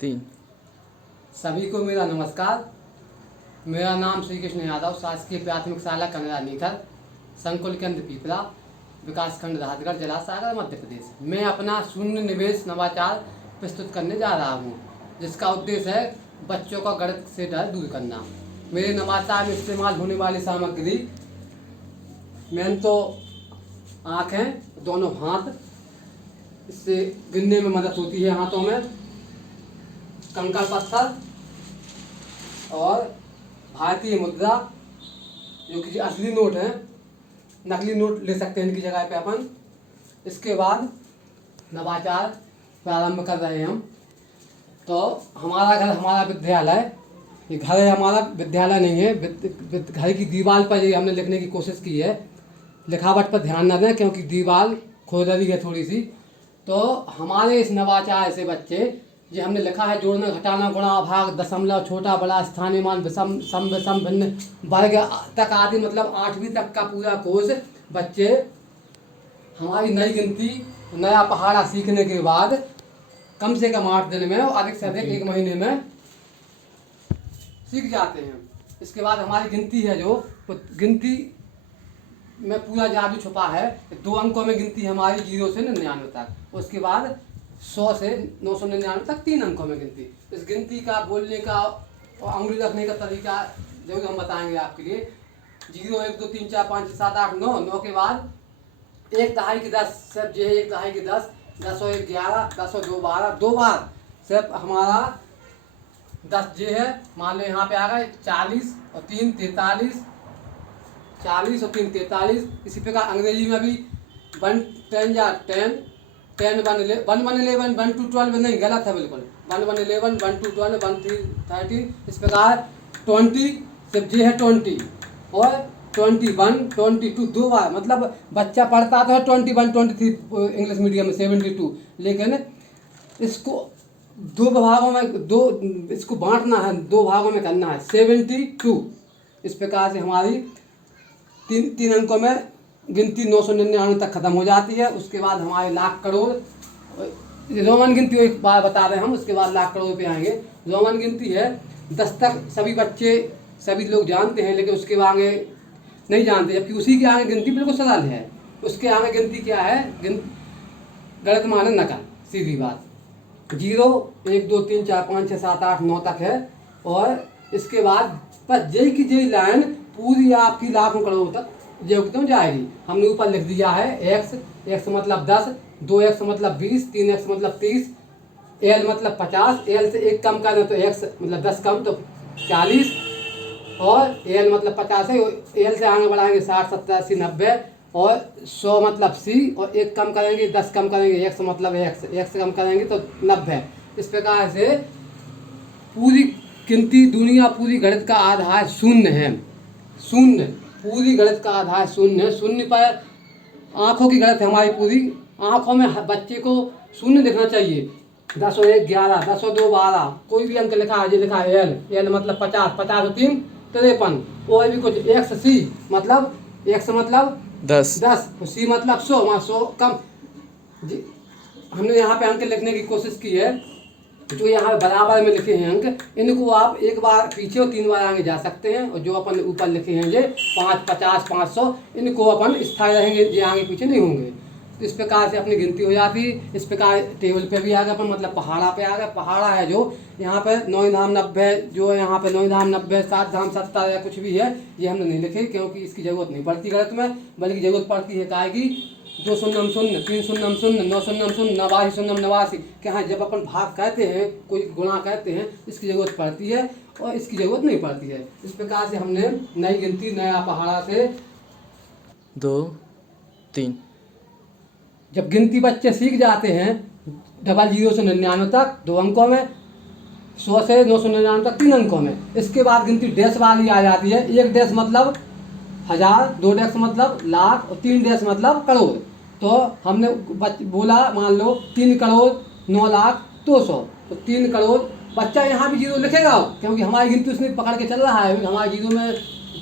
तीन। सभी को मेरा नमस्कार। मेरा नाम श्री कृष्ण यादव, शासकीय प्राथमिक शाला कनरा नीथर, संकुल केंद्र पीपला, विकासखंड राहतगढ़, जिला सागर, मध्य प्रदेश। मैं अपना शून्य निवेश नवाचार प्रस्तुत करने जा रहा हूँ, जिसका उद्देश्य है बच्चों का गणित से डर दूर करना। मेरे नवाचार में इस्तेमाल होने वाली सामग्री मेन तो आँखें, दोनों हाथ, इससे गिनने में मदद होती है हाथों में, कंकड़ पत्थर और भारतीय मुद्रा, जो कि असली नोट हैं, नकली नोट ले सकते हैं इनकी जगह पे अपन। इसके बाद नवाचार प्रारंभ कर रहे हैं हम। तो हमारा घर हमारा विद्यालय, ये घर है हमारा, विद्यालय नहीं है। घर की दीवार पर ये हमने लिखने की कोशिश की है। लिखावट पर ध्यान न दें क्योंकि दीवार खोदरी है थोड़ी सी। तो हमारे इस नवाचार से बच्चे, ये हमने लिखा है जोड़ना, घटाना, गुणा, भाग, दशमलव, छोटा बड़ा, स्थानीय मान, विषम, सम विषम, भिन्न, वर्ग तक आदि, मतलब 8वीं तक का पूरा कोर्स बच्चे हमारी नई गिनती, नया पहाड़ा सीखने के बाद कम से कम 8 दिन में और अधिक से अधिक 1 महीने में सीख जाते हैं। इसके बाद हमारी गिनती है, जो गिनती में पूरा जादू छुपा है। 2 अंकों में गिनती हमारी 0 से 99 तक, उसके बाद 100 से 999 तक 3 अंकों में गिनती। इस गिनती का बोलने का और अंगुली रखने का तरीका जरूर हम बताएंगे आपके लिए। 0 1 2 3 4 5 6 7 8 9, 9 के बाद 1 दहाई की 10, सिर्फ जो है 1 दहाई की 10, 10 और 1 11, 10 और 2 12, 2 बार सिर्फ हमारा 10 जे है। मान लो यहाँ पे आ गए 40 और 3 43, 40 और 3 43। इसी प्रकार अंग्रेजी में भी 1 10 या 10, 10 1 11, 1 2 12 नहीं, गलत है बिल्कुल। 1 1 11, 1 2 12, 1 3 13। इस प्रकार 20 सिर्फ जे है 20 और 21 22 2 बार, मतलब बच्चा पढ़ता तो है 21 23 इंग्लिश मीडियम में 72, लेकिन इसको 2 भागों में, इसको बांटना है, 2 भागों में करना है, 72। इस प्रकार से हमारी 3 अंकों में गिनती 999 तक खत्म हो जाती है। उसके बाद हमारे लाख करोड़, रोमन गिनती एक बार बता रहे हैं हम, उसके बाद लाख करोड़ पे आएंगे। रोमन गिनती है 10 तक सभी बच्चे, सभी लोग जानते हैं, लेकिन उसके आगे नहीं जानते, जबकि उसी के आगे गिनती बिल्कुल सरल है। उसके आगे गिनती क्या है? गणित माने नकल, सीधी बात। 0 1 2 3 4 5 6 7 8 9 तक है, और इसके बाद पर जय की जय लाइन पूरी आपकी लाखों करोड़ तक जो क्यों जाएगी। हमने ऊपर लिख दिया है x मतलब 10, 2x मतलब 20, 3x मतलब 30, l मतलब 50, l से 1 कम करें तो x मतलब 10 कम तो 40, और l मतलब 50 है, l से आगे बढ़ाएंगे 60 70 80 90, और 100 मतलब c, और 1 कम करेंगे 10 कम करेंगे x मतलब x कम करेंगे तो 90। इस प्रकार से पूरी गिनती, दुनिया पूरी गणित का आधार शून्य है। शून्य, पूरी गणित का आधार शून्य है। शून्य पर आँखों की गणित है हमारी पूरी। आँखों में बच्चे को शून्य लिखना चाहिए। 10 और 1 11, 10 और 2 12, कोई भी अंक लिखा है, जो लिखा है l मतलब 50, 50 और 3 53, और भी कुछ x c मतलब x मतलब 10, c मतलब 100, 100 कम। हमने यहाँ पे अंक लिखने की कोशिश की है, जो यहाँ बराबर में लिखे हैं अंक, इनको आप एक बार पीछे और 3 बार आगे जा सकते हैं, और जो अपन ऊपर लिखे हैं ये 5 50 500, इनको अपन स्थायी रहेंगे, ये आगे पीछे नहीं होंगे। तो इस प्रकार से अपनी गिनती हो जाती है। इस प्रकार टेबल पे भी आ गए अपन, मतलब पहाड़ा पे आ गए। पहाड़ा है जो यहाँ पे 9 धाम 90, जो यहाँ पे 9 धाम 90, 7 धाम 70 या कुछ भी है, ये हमने नहीं लिखे क्योंकि इसकी जरूरत नहीं पड़ती गणित में, बल्कि जरूरत पड़ती है काय की 2 शून्य 0, 3 शून्य 0, 9 शून्य 0, 89 शून्य 89। क्या है, जब अपन भाग कहते हैं, कोई गुणा कहते हैं, इसकी जरूरत पड़ती है और इसकी जरूरत नहीं पड़ती है। इस प्रकार से हमने नई गिनती, नया पहाड़ा से 2 3। जब गिनती बच्चे सीख जाते हैं 00 से 99 तक 2 अंकों में, 100 से 999 तक 3 अंकों में, इसके बाद गिनती डैश वाली आ जाती है। 1 डैश मतलब 1000, 2 डैश मतलब लाख, और 3 डैश मतलब करोड़। तो हमने बोला, मान लो 3 करोड़ 9 लाख 200, तो 3 करोड़, बच्चा यहाँ भी 0 लिखेगा क्योंकि हमारी गिनती उसने पकड़ के चल रहा है। हमारे 0 में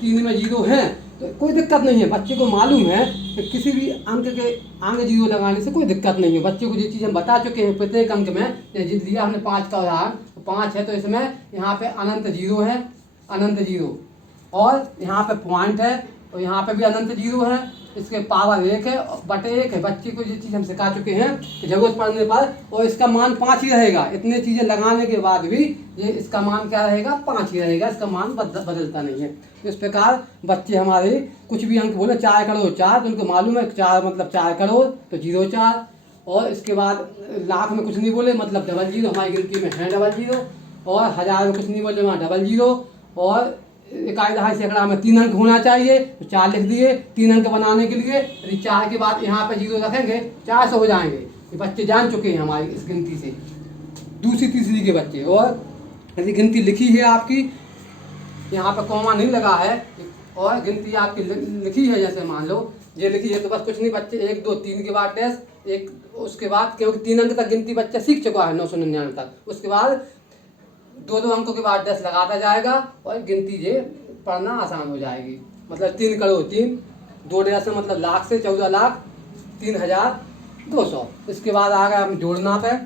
3 में 0 हैं, तो कोई दिक्कत नहीं है, बच्चे को मालूम है कि किसी भी अंक के आगे जीरो लगाने से कोई दिक्कत नहीं है। बच्चे को ये चीज़ हम बता चुके हैं प्रत्येक अंक में। जिस लिया हमने 5 का उदाहरण, तो 5 है तो इसमें यहाँ पे अनंत जीरो है, अनंत जीरो, और यहाँ पे पॉइंट है और यहाँ पे भी अनंत जीरो है, इसके पावर 1 है बटे 1 है। बच्चे को ये चीज़ हम सिखा चुके हैं कि जरूरत पड़ने पर, और इसका मान 5 ही रहेगा। इतने चीज़ें लगाने के बाद भी ये इसका मान क्या रहेगा, 5 ही रहेगा, इसका मान बदलता नहीं है। इस प्रकार बच्चे हमारे कुछ भी अंक बोले 4 करोड़ 4, तो उनको मालूम है 4 मतलब 4 करोड़, तो 04, और इसके बाद लाख में कुछ नहीं बोले मतलब 00, हमारी गिनती में है 00, और 1000 में कुछ नहीं बोले वहाँ 00, और इकाई दहाई सैकड़ा में 3 अंक होना चाहिए, तो 4 लिख दिए 3 अंक बनाने के लिए। यदि 4 के बाद यहाँ पे 0 रखेंगे 400 हो जाएंगे। ये बच्चे जान चुके हैं हमारी इस गिनती से, दूसरी तीसरी के बच्चे। और यदि गिनती लिखी है आपकी, यहाँ पे कॉमा नहीं लगा है, और गिनती आपकी लिखी है, जैसे मान लो ये लिखी है, तो बस कुछ नहीं बच्चे 1 2 3 के बाद डैश 1, उसके बाद क्योंकि 3 अंक तक गिनती बच्चा सीख चुका है 999 तक, उसके बाद 2 अंकों के बाद 10 लगाता जाएगा और गिनती ये पढ़ना आसान हो जाएगी। मतलब 3 करोड़ 3, 2 डैश से मतलब लाख से 14 लाख 3200। इसके बाद आ गया हम जोड़ना पे,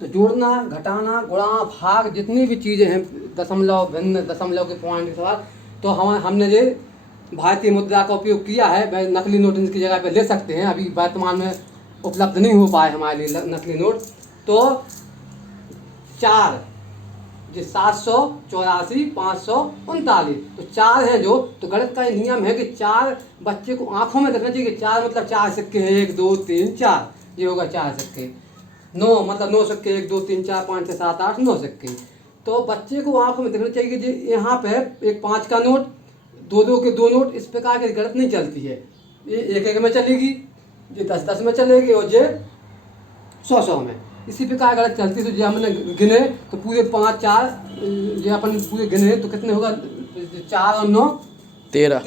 तो जोड़ना घटाना गुणा भाग जितनी भी चीज़ें हैं, दशमलव भिन्न दशमलव के पॉइंट के साथ, तो हमने ये भारतीय मुद्रा का उपयोग किया है। वह नकली नोट इनकी जगह पे ले सकते हैं, अभी वर्तमान में उपलब्ध नहीं हो पाए हमारे लिए नकली नोट। तो 4 जो 784 539, तो 4 है जो, तो गणित का नियम है कि 4 बच्चे को आंखों में देखना चाहिए। 4 मतलब 4 सिक्के हैं, 1 2 3 4, ये होगा 4 सिक्के। 9 मतलब 9 सिक्के, 1 2 3 4 5 6 7 8 9 सिक्के। तो बच्चे को आंखों में देखना चाहिए कि यहाँ पे एक 5 का नोट, 2 के 2 नोट, इस प्रकार की गणित नहीं चलती है। ये 1 में चलेगी, ये 10 में चलेगी, और ये 100 में, इसी प्रकार गणित चलती है। तो जो हमने गिने तो पूरे 5 4 ये अपन पूरे गिने तो कितने होगा, 4 और 9 13।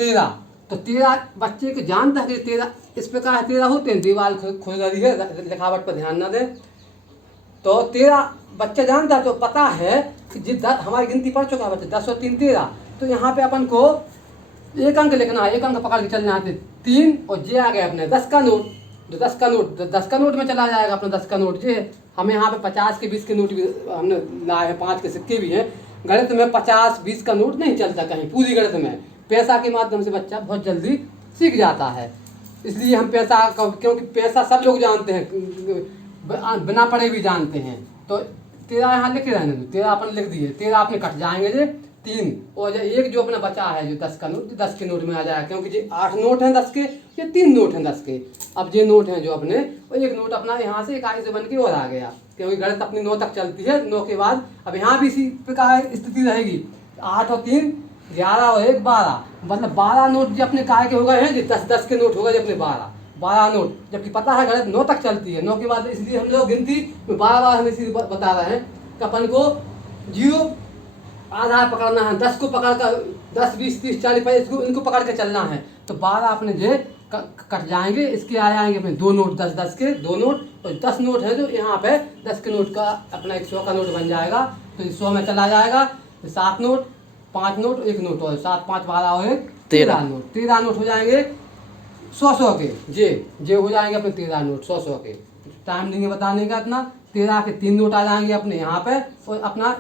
तो 13 बच्चे को जानता है कि 13 इस प्रकार 13 होते हैं। दीवार खुल रही है, लिखावट पर ध्यान न दें। तो 13 बच्चा जानता है, तो पता है कि हमारी गिनती पढ़ चुका है बच्चा 10 और 3 13। तो यहाँ पे अपन को 1 अंक लिखना है, 1 अंक पकड़ के चलना है 3, और जे आ गया अपने 10 का नोट, जो 10 का नोट में चला जाएगा अपना 10 का नोट। जे हमें यहाँ पे 50 के 20 के नोट भी हमने लाए हैं, 5 के सिक्के भी हैं। गणित में 50 20 का नोट नहीं चलता कहीं, पूरी गणित में पैसा के माध्यम से बच्चा बहुत जल्दी सीख जाता है। इसलिए हम पैसा, क्योंकि पैसा सब लोग जानते हैं, बिना पढ़े भी जानते हैं। तो 13 यहाँ लिख रहने दो, 13 अपन लिख दिए, 13 अपने कट जाएंगे जे 3, और एक जो अपना बचा है जो 10 का नोट, 10 के नोट में आ जाएगा, क्योंकि ये 8 नोट हैं 10के, ये 3 नोट हैं 10 के। अब ये नोट हैं जो अपने, और 1 नोट अपना यहाँ से इकाई से बन के और आ गया, क्योंकि गणित अपनी 9 तक चलती है। 9 के बाद अब यहाँ भी इसी प्रकार स्थिति रहेगी, 8 और 3 11 और 1 12, मतलब 12 नोट जो अपने काय के हो गए हैं, जो 10 के नोट हो गए अपने 12 नोट, जबकि पता है गणित 9 तक चलती है। 9 के बाद इसलिए हम लोग गिनती बार हम इसी बता रहे हैं कि अपन को 0 आधार पकड़ना है, 10 को पकड़ कर 10 20 30 40 50 इनको पकड़ के चलना है। तो 12 अपने जे कट जाएंगे, इसके आ जाएंगे अपने 2 नोट 10 के 2 नोट, और 10 नोट है जो यहाँ पे 10 के नोट का अपना 100 का नोट बन जाएगा, तो 100 में चला जाएगा। 7 नोट 5 नोट 1 नोट, और 7 5 12 और 1 13 नोट, 13 नोट हो जाएंगे 100 के, जे हो जाएंगे अपने 13 नोट 100 के। टाइम देंगे बताने का इतना। 13 के 3 नोट आ जाएंगे अपने यहाँ पे, और अपना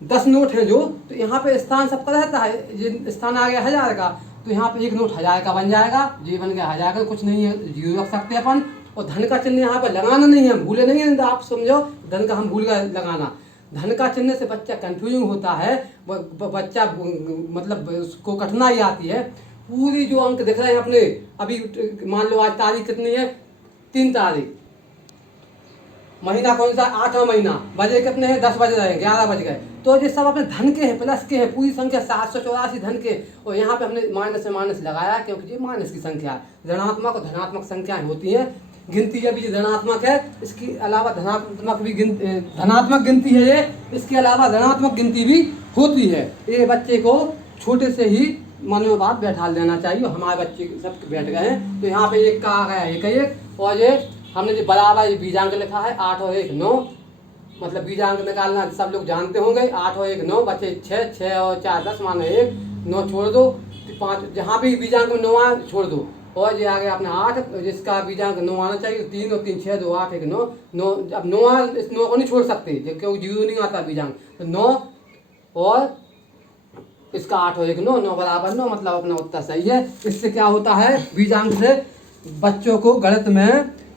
10 नोट है जो, तो यहाँ पे स्थान सबका रहता है। ये स्थान आ गया 1000 का, तो यहाँ पे 1 नोट 1000 का बन जाएगा, ये बन गया 1000 का, कुछ नहीं है 0 रख सकते अपन। और धन का चिन्ह यहाँ पे लगाना नहीं है, हम भूले नहीं है, आप समझो धन का हम भूल गए लगाना। धन का चिन्ह से बच्चा कंफ्यूजिंग होता है, बच्चा मतलब उसको कठिनाई आती है। पूरी जो अंक दिख रहे हैं अपने, अभी मान लो आज तारीख कितनी है, 3 तारीख, महीना कौन सा, 8वां महीना, बजे कितने हैं, 10 बज रहे हैं, 11 बज गए। तो ये सब अपने धन के हैं, प्लस के हैं, पूरी संख्या 784 धन के। और यहाँ पे हमने माइनस से माइनस लगाया, क्योंकि ये माइनस की संख्या है। ऋणात्मक और धनात्मक संख्याएं होती हैं। गिनती अभी जो धनात्मक है, इसके अलावा धनात्मक गिनती है ये, इसके अलावा ऋणात्मक गिनती भी होती है। ये बच्चे को छोटे से ही मन में बात बैठा लेना चाहिए। हमारे बच्चे सब बैठ गए हैं। तो यहाँ पे 1 का आ गया 1 और ये हमने जो बराबर ये बीजांक लिखा है 8 और 1 9, मतलब बीजांक निकालना सब लोग जानते होंगे। 8 और 1 9, बचे 6 और 4 10 माने 1, 9 छोड़ दो, 5 जहाँ भी बीजांक में 9 आए छोड़ दो, और ये आ गया अपना 8, जिसका बीजांक 9 आना चाहिए, तो 3 और 3 6 2 8 1 9 9। अब 9 आए, इस 9 को नहीं छोड़ सकते क्योंकि 0 नहीं आता बीजांक, तो 9 और इसका 8 और 1 9, 9 बराबर 9, मतलब अपना उत्तर सही है। इससे क्या होता है, बीजांक से बच्चों को गणित में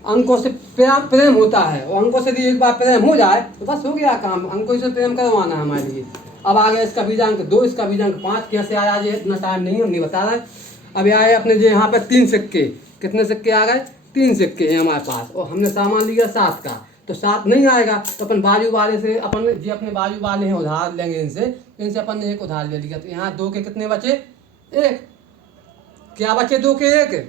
अंकों से प्रेम होता है, और अंकों से यदि एक बार प्रेम हो जाए तो बस हो गया काम, अंकों से प्रेम करवाना है हमारे लिए। अब आ गया इसका बीजांक 2, इसका बीजांक 5। कैसे आया ये इतना टाइम नहीं हम नहीं बता रहे। अब आए अपने जो यहाँ पे 3 सिक्के, कितने सिक्के आ गए, 3 सिक्के हैं हमारे पास, और हमने सामान लिया 7 का, तो 7 नहीं आएगा, तो अपन बाजू वाले से अपन जी अपने बाजू वाले हैं उधार लेंगे इनसे अपन ने 1 उधार ले लिया, तो यहाँ 2 के कितने बचे, 1। क्या बचे, 2 के 1,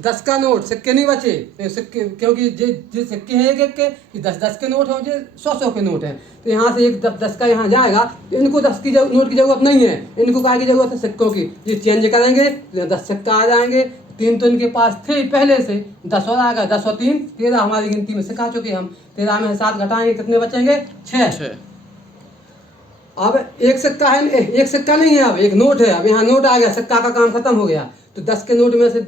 10 का नोट, सिक्के नहीं बचे, सिक्के क्योंकि जे सिक्के हैं 1 के, 10 के नोट हैं, जो 100 के नोट हैं, तो यहाँ से 1 10 का यहाँ जाएगा, तो इनको 10 की नोट की जरूरत नहीं है, इनको क्या की जरूरत है, सिक्कों की। ये चेंज करेंगे तो 10 सिक्का आ जाएंगे, 3 तो इनके पास थे पहले से, 10 और आ गया, 10 और 3 13 हमारी गिनती में सिखा चुके हम। 13 में 7 घटाएंगे, कितने बचेंगे, 6। अब 1 सिक्का है, 1 सिक्का नहीं है, अब 1 नोट है, अब यहाँ नोट आ गया, सिक्का का काम खत्म हो गया, तो 10 के नोट में से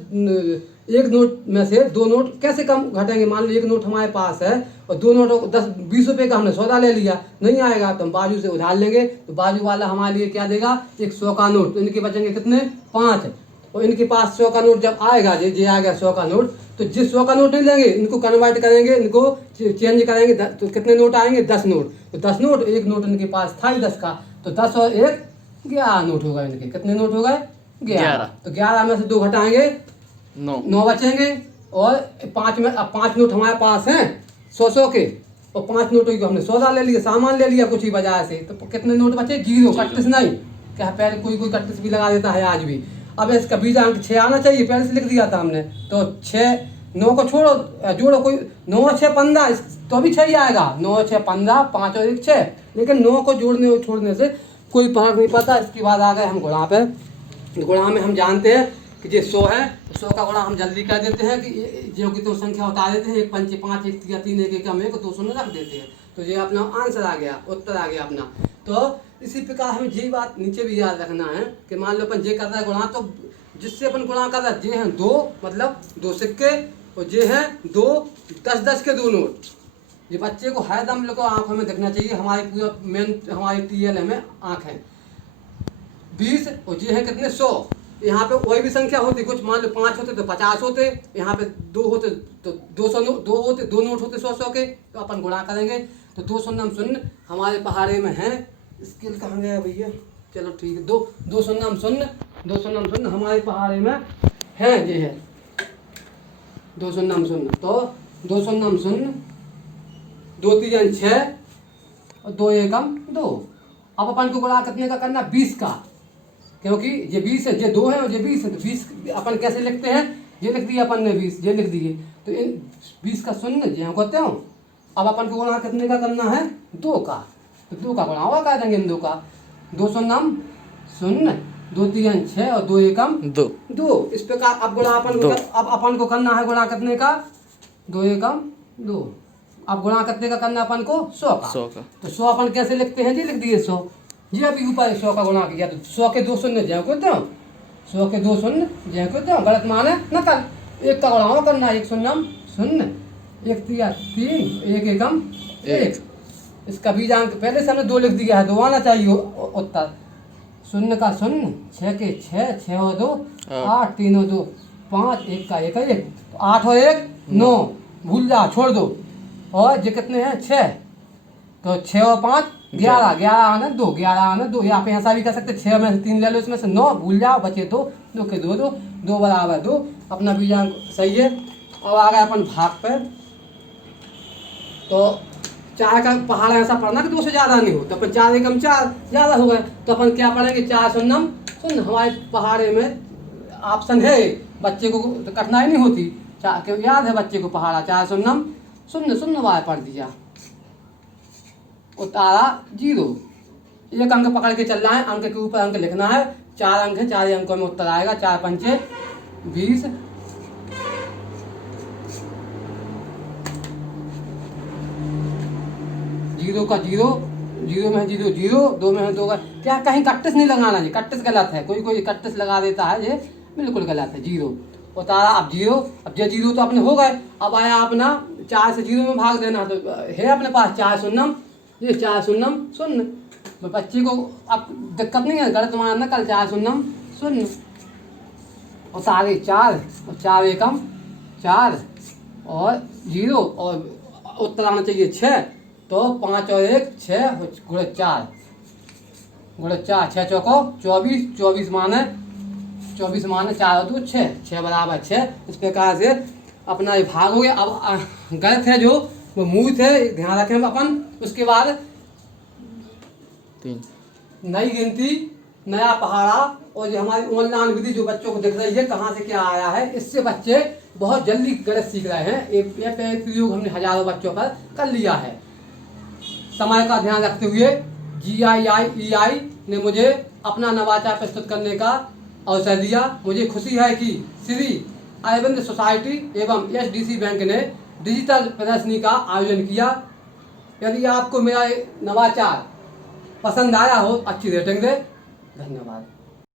1 नोट में से 2 नोट कैसे कम घटेंगे। मान लो 1 नोट हमारे पास है और 2 नोट 10-20 रुपये का हमने सौदा ले लिया, नहीं आएगा तो हम बाजू से उधार लेंगे, तो बाजू वाला हमारे लिए क्या देगा, 100 का नोट, तो इनके बचेंगे कितने, 5। और इनके पास 100 का नोट जब आएगा, ये आ गया 100 का नोट, तो जिस 100 का नोट नहीं लेंगे, इनको कन्वर्ट करेंगे, इनको चेंज करेंगे, तो कितने नोट आएंगे, 10 नोट, तो 10 नोट, 1 नोट इनके पास था ही 10 का, तो 10 और 1 11 नोट हो गए इनके, कितने नोट हो गए, 11। तो 11 में से 2 घटाएंगे, 9 बचेंगे, और 5 में, अब 5 नोट हमारे पास हैं 100 के, और 5 नोटों को हमने सौदा ले लिया, सामान ले लिया कुछ ही वजह से, तो कितने नोट बचे, 0, 31 नहीं, क्या पहले कोई 31 भी लगा देता है आज भी। अब इसका बीजांक 6 आना चाहिए, पहले से लिख दिया था हमने, तो 6, 9 को छोड़ो, जोड़ो, कोई 9 और 6 15, तो भी 6 ही आएगा, 9 और 6 15, 5 और 1 6, लेकिन 9 को जोड़ने और छोड़ने से कोई फर्क नहीं पड़ता। इसके बाद आ गए हम गुणा पे। गुणा में हम जानते हैं कि ये 100 है, 100 का गुणा हम जल्दी कर देते हैं कि जो कि तो संख्या उतार देते हैं, 1 पंचे 5, 1 3 3 1 1 हम 1 2 शून्य रख देते हैं, तो ये अपना आंसर आ गया, उत्तर आ गया अपना। तो इसी प्रकार हमें ये बात नीचे भी याद रखना है कि मान लो अपन ये कर रहा है गुणा, तो जिससे अपन गुणा कर रहा है, ये हैं 2, मतलब 2 सिक्के, और ये हैं 2 10-10 के 2 नोट। ये बच्चे को हर दम लोग आंखों में देखना चाहिए, हमारी पूरा मेन हमारी TL में आँख है 20, और ये है कितने 100। यहाँ पे कोई भी संख्या होती, कुछ मान लो 5 होते तो 50 होते, यहाँ पे 2 होते तो 200 2 होते, 2 नोट होते 100 के, तो अपन गुणा करेंगे, तो 2 शून्य शून्य हमारे पहाड़े में है। स्केल कहाँ गया भैया, चलो ठीक है, 2 शून्य शून्य हमारे पहाड़े में है, ये है 2 शून्य शून्य, तो 2 शून्य शून्य, 2 3 6 और 2 1 2। अब अपन को गुणा कितने का करना, 20 का, क्योंकि ये 20 है, ये 2 है और ये 20 है, तो 20 अपन कैसे लिखते हैं, ये लिख दिया अपन ने 20, ये लिख दिए, तो इन 20 का शून्य ये हम कहते हो। अब अपन को गुणा कितने का करना है, 2 का, तो 2 का गुणा हुआ कर देंगे इन 2 का, 2 शून्य शून्य, 2 3 6 और 2 1 2। इस प्रकार अब गुणा अपन को करना है गुणा कितने का, 2 1 2। अब गुणा कितने का करना अपन को, 100 का। तो 100 अपन कैसे लिखते हैं, जी लिख दिए 100, जी अभी ऊपर 100 का गुणा किया, तो 100 के 2 शून्य जय कहते हो, 100 के 2 शून्य जय कहते हो, गलत माने नकल, 1 का गुणा करना, 1 शून्य शून्य, 1 3 3 1 1 1। इसका बीजांक पहले से हमने 2 लिख दिया है, 2 आना चाहिए उत्तर। 0 का 0, 6 के 6, 6 और 2 8, 3 और 2 5, 1 का 1 1, तो 8 और 1 9, भूल जा छोड़ दो, और ये कितने हैं 6, तो 6 और 5 11, 11 आना 2, 11 आना 2, यहाँ पे ऐसा भी कर सकते 6 में से 3 ले लो, इसमें से 9 भूल जाओ, बचे 2, 2 के 2 2, 2 बराबर 2, अपना बीजांक सही है। अब आ गया अपन भाग पे, तो 4 का पहाड़ ऐसा पढ़ना कि 2 से ज़्यादा नहीं हो, तो अपन 4 एकम 4 ज़्यादा हो गए, तो अपन क्या पढ़ेंगे, 4 शून्य शून्य, हमारे पहाड़े में ऑप्शन है, बच्चे को कठिनाई नहीं होती, याद है बच्चे को पहाड़ा, 4 शून्य शून्य शून्य बार पढ़ दिया, उतारा 0, 1 अंक पकड़ के चल रहा है, अंक के ऊपर अंक लिखना है, 4 अंक है, 4 अंकों में उत्तर आएगा, 4 पंचे 20, 0 का 0, जीरो में है जीरो जीरो, 2 में है 2 का क्या, कहीं कट्टिस नहीं लगाना जी, कट्टिस गलत है, कोई कोई कट्टिस लगा देता है, ये बिल्कुल गलत है। जीरो उतारा, अब जीरो, अब ये जीरो तो अपने हो गए। अब आया अपना 4 से जीरो में भाग देना, तो है अपने पास 4 शून्यम, ये 4 शून्यम शून्य। तो बच्चे को अब दिक्कत नहीं है, गलत मानना, कल 4 शून्यम शून्य, उतारे 4 और 4 एकम 4 और जीरो, और उत्तर आना चाहिए 6, तो 5 और 1 6 गुणे 4 गुणे 4, 6 चौको 24, 24 माने 4 और 2 6, 6 बराबर 6। इस प्रकार से अपना ये भाग हो गया। अब गलत है जो वो मूर्त है, ध्यान रखें अपन। उसके बाद 3 नई गिनती, नया पहाड़ा, और ये हमारी ऑनलाइन विधि जो बच्चों को दिख रही है कहाँ से क्या आया है, इससे बच्चे बहुत जल्दी गणित सीख रहे हैं। ये प्रयोग हमने हजारों बच्चों पर कर लिया है। समय का ध्यान रखते हुए GII ने मुझे अपना नवाचार प्रस्तुत करने का अवसर दिया। मुझे खुशी है कि श्री अरविंद सोसाइटी एवं SDC बैंक ने डिजिटल प्रदर्शनी का आयोजन किया। यदि आपको मेरा नवाचार पसंद आया हो, अच्छी रेटिंग दे। धन्यवाद।